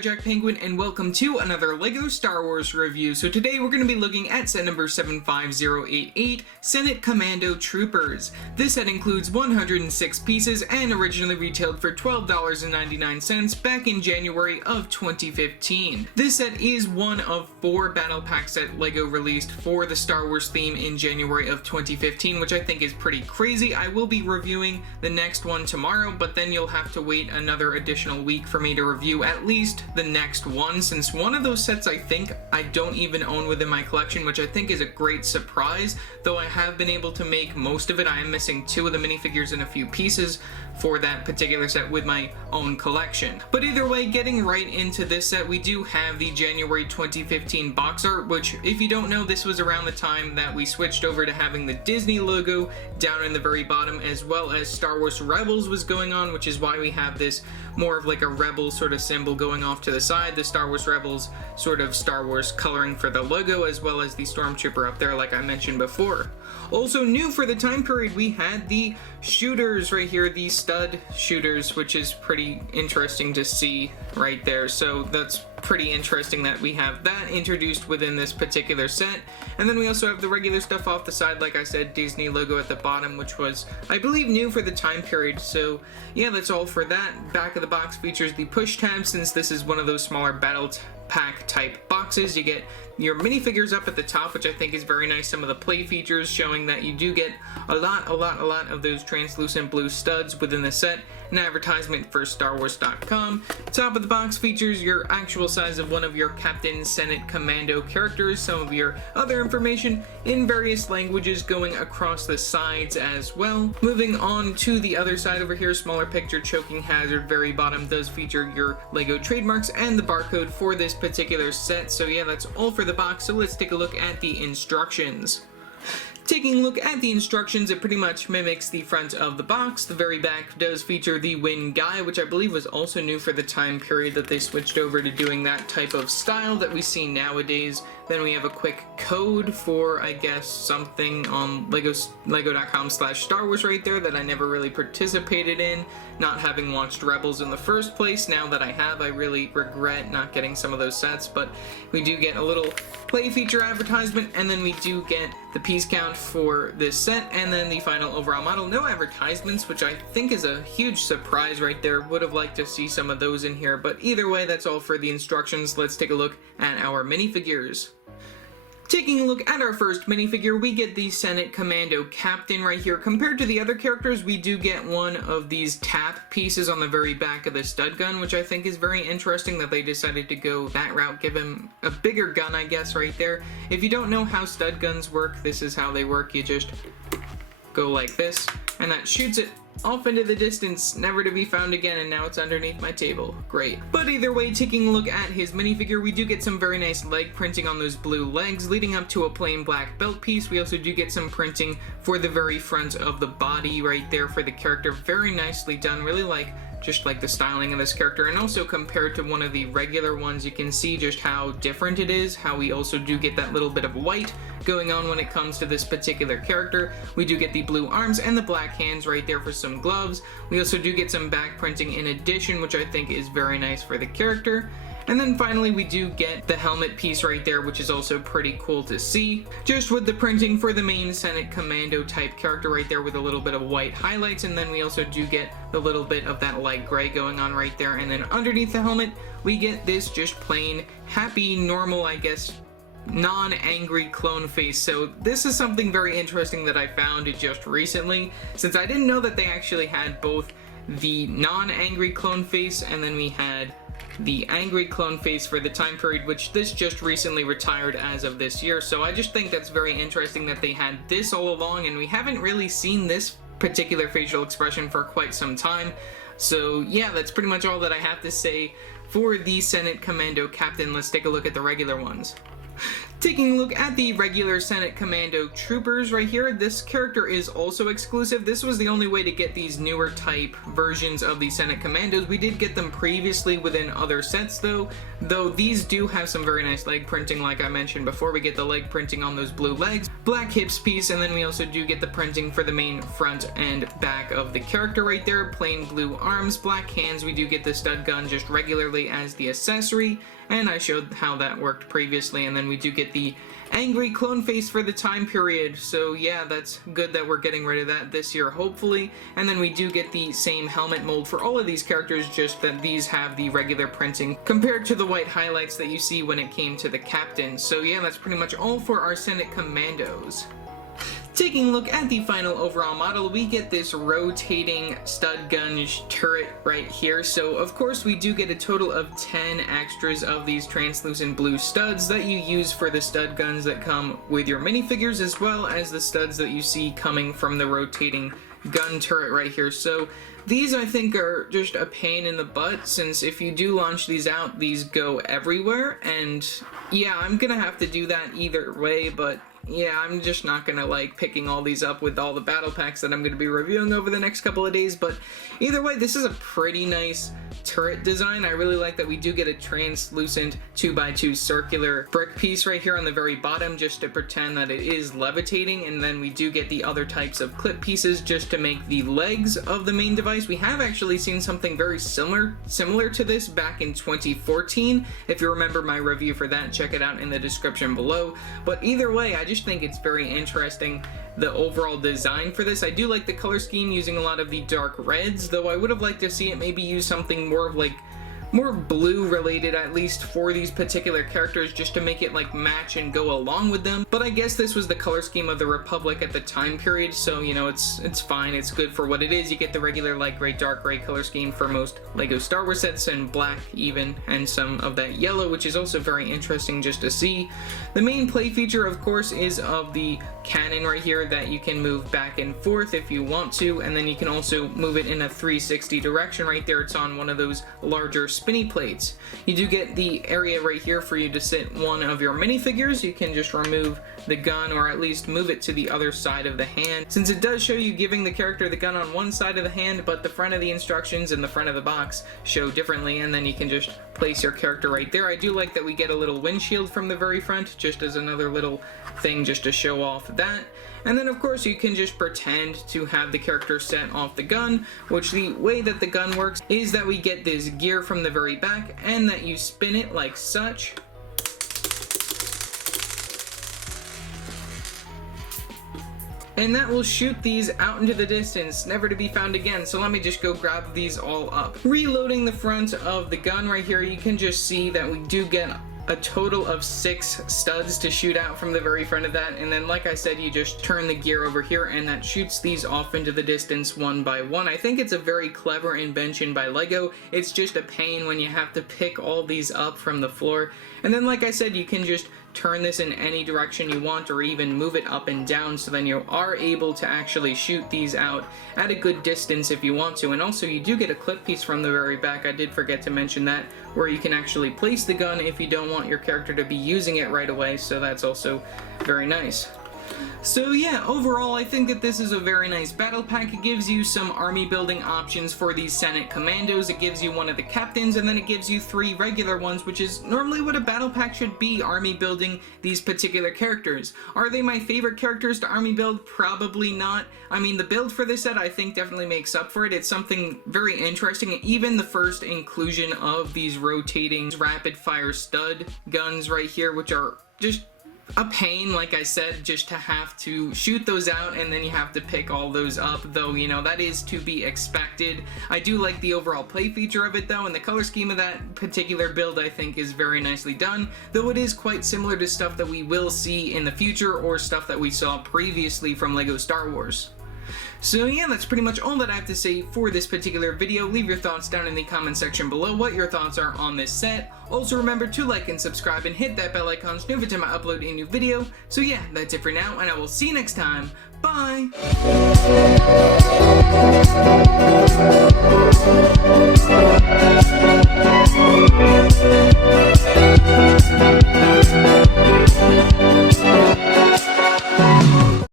Jack Penguin, and welcome to another LEGO Star Wars review. So today we're going to be looking at set number 75088, Senate Commando Troopers. This set includes 106 pieces and originally retailed for $12.99 back in January of 2015. This set is one of 4 battle packs that LEGO released for the Star Wars theme in January of 2015, which I think is pretty crazy. I will be reviewing the next one tomorrow, but then you'll have to wait another additional week for me to review at least the next one, since one of those sets I think I don't even own within my collection, which I think is a great surprise. Though I have been able to make most of it, I am missing 2 of the minifigures and a few pieces for that particular set with my own collection. But either way, getting right into this set, we do have the January 2015 box art, which, if you don't know, this was around the time that we switched over to having the Disney logo down in the very bottom, as well as Star Wars Rebels was going on, which is why we have this more of like a rebel sort of symbol going off to the side, the Star Wars Rebels sort of Star Wars coloring for the logo, as well as the Stormtrooper up there like I mentioned before. Also new for the time period, we had the shooters right here, the stud shooters, which is pretty interesting to see right there. So that's pretty interesting that we have that introduced within this particular set. And then we also have the regular stuff off the side, like I said, Disney logo at the bottom, which was, I believe, new for the time period. So yeah, that's all for that. Back of the box features the push tab, since this is one of those smaller battle pack type boxes. You get your minifigures up at the top, which I think is very nice. Some of the play features showing that you do get a lot of those translucent blue studs within the set. An advertisement for StarWars.com. Top of the box features your actual size of one of your Captain Senate Commando characters, some of your other information in various languages going across the sides as well. Moving on to the other side over here, smaller picture choking hazard, very bottom does feature your LEGO trademarks and the barcode for this particular set. So yeah, that's all for the box. So let's take a look at the instructions. Taking a look at the instructions, it pretty much mimics the front of the box. The very back does feature the Win Guy, which I believe was also new for the time period that they switched over to doing that type of style that we see nowadays. Then we have a quick code for, I guess, something on lego.com/Star Wars right there that I never really participated in, not having watched Rebels in the first place. Now that I have, I really regret not getting some of those sets, but we do get a little play feature advertisement, and then we do get the piece count for this set, and then the final overall model. No advertisements, which I think is a huge surprise right there. Would have liked to see some of those in here, but either way, that's all for the instructions. Let's take a look at our minifigures. Taking a look at our first minifigure, we get the Senate Commando Captain right here. Compared to the other characters, we do get one of these tap pieces on the very back of the stud gun, which I think is very interesting that they decided to go that route, give him a bigger gun, I guess, right there. If you don't know how stud guns work, this is how they work. You just go like this, and that shoots it off into the distance, never to be found again, and now it's underneath my table. Great. But either way, taking a look at his minifigure, we do get some very nice leg printing on those blue legs, leading up to a plain black belt piece. We also do get some printing for the very front of the body right there for the character. Very nicely done. Really just like the styling of this character, and also compared to one of the regular ones, you can see just how different it is, how we also do get that little bit of white going on when it comes to this particular character. We do get the blue arms and the black hands right there for some gloves. We also do get some back printing in addition, which I think is very nice for the character. And then finally, we do get the helmet piece right there, which is also pretty cool to see. Just with the printing for the main Senate Commando type character right there with a little bit of white highlights. And then we also do get the little bit of that light gray going on right there. And then underneath the helmet, we get this just plain, happy, normal, I guess, non-angry clone face. So this is something very interesting that I found just recently, since I didn't know that they actually had both the non-angry clone face and then we had the angry clone face for the time period, which this just recently retired as of this year. So I just think that's very interesting that they had this all along, and we haven't really seen this particular facial expression for quite some time. So yeah, that's pretty much all that I have to say for the Senate Commando Captain. Let's take a look at the regular ones. Taking a look at the regular Senate Commando Troopers right here, this character is also exclusive. This was the only way to get these newer type versions of the Senate Commandos. We did get them previously within other sets though these do have some very nice leg printing like I mentioned before. We get the leg printing on those blue legs, black hips piece, and then we also do get the printing for the main front and back of the character right there. Plain blue arms, black hands. We do get the stud gun just regularly as the accessory, and I showed how that worked previously. And then we do get the angry clone face for the time period, so yeah, that's good that we're getting rid of that this year hopefully. And then we do get the same helmet mold for all of these characters, just that these have the regular printing compared to the white highlights that you see when it came to the captain. So yeah, that's pretty much all for our Senate Commandos. Taking a look at the final overall model, we get this rotating stud gun turret right here. So of course we do get a total of 10 extras of these translucent blue studs that you use for the stud guns that come with your minifigures, as well as the studs that you see coming from the rotating gun turret right here. So these I think are just a pain in the butt, since if you do launch these out, these go everywhere, and yeah, I'm gonna have to do that either way, but yeah, I'm just not gonna like picking all these up with all the battle packs that I'm gonna be reviewing over the next couple of days. But either way, this is a pretty nice turret design. I really like that we do get a translucent 2x2 circular brick piece right here on the very bottom, just to pretend that it is levitating. And then we do get the other types of clip pieces just to make the legs of the main device. We have actually seen something very similar to this back in 2014. If you remember my review for that, check it out in the description below. But either way, I just think it's very interesting, the overall design for this. I do like the color scheme using a lot of the dark reds, though I would have liked to see it maybe use something more of like more blue related, at least for these particular characters, just to make it like match and go along with them. But I guess this was the color scheme of the Republic at the time period, so you know, it's fine, it's good for what it is. You get the regular light gray, dark gray color scheme for most Lego Star Wars sets, and black even, and some of that yellow, which is also very interesting just to see. The main play feature, of course, is of the cannon right here that you can move back and forth if you want to, and then you can also move it in a 360 direction right there. It's on one of those larger spinny plates. You do get the area right here for you to sit one of your minifigures. You can just remove the gun, or at least move it to the other side of the hand, since it does show you giving the character the gun on one side of the hand, but the front of the instructions and the front of the box show differently, and then you can just place your character right there. I do like that we get a little windshield from the very front, just as another little thing just to show off that. And then of course you can just pretend to have the character set off the gun, which the way that the gun works is that we get this gear from the very back, and that you spin it like such. And that will shoot these out into the distance, never to be found again. So let me just go grab these all up. Reloading the front of the gun right here, you can just see that we do get a total of 6 studs to shoot out from the very front of that, and then like I said, you just turn the gear over here and that shoots these off into the distance one by one. I think it's a very clever invention by Lego. It's just a pain when you have to pick all these up from the floor. And then like I said, you can just turn this in any direction you want, or even move it up and down, so then you are able to actually shoot these out at a good distance if you want to. And also you do get a clip piece from the very back, I did forget to mention that, where you can actually place the gun if you don't want your character to be using it right away, so that's also very nice. So yeah, overall I think that this is a very nice battle pack. It gives you some army building options for these Senate Commandos. It gives you one of the captains, and then it gives you 3 regular ones, which is normally what a battle pack should be, army building these particular characters. Are they my favorite characters to army build? Probably not. I mean, the build for this set I think definitely makes up for it. It's something very interesting. Even the first inclusion of these rotating rapid fire stud guns right here, which are just a pain, like I said, just to have to shoot those out, and then you have to pick all those up, though, you know, that is to be expected. I do like the overall play feature of it, though, and the color scheme of that particular build I think is very nicely done, though it is quite similar to stuff that we will see in the future, or stuff that we saw previously from Lego Star Wars. So yeah, that's pretty much all that I have to say for this particular video. Leave your thoughts down in the comment section below, what your thoughts are on this set. Also remember to like and subscribe and hit that bell icon so every time I upload a new video. So yeah, that's it for now, and I will see you next time. Bye!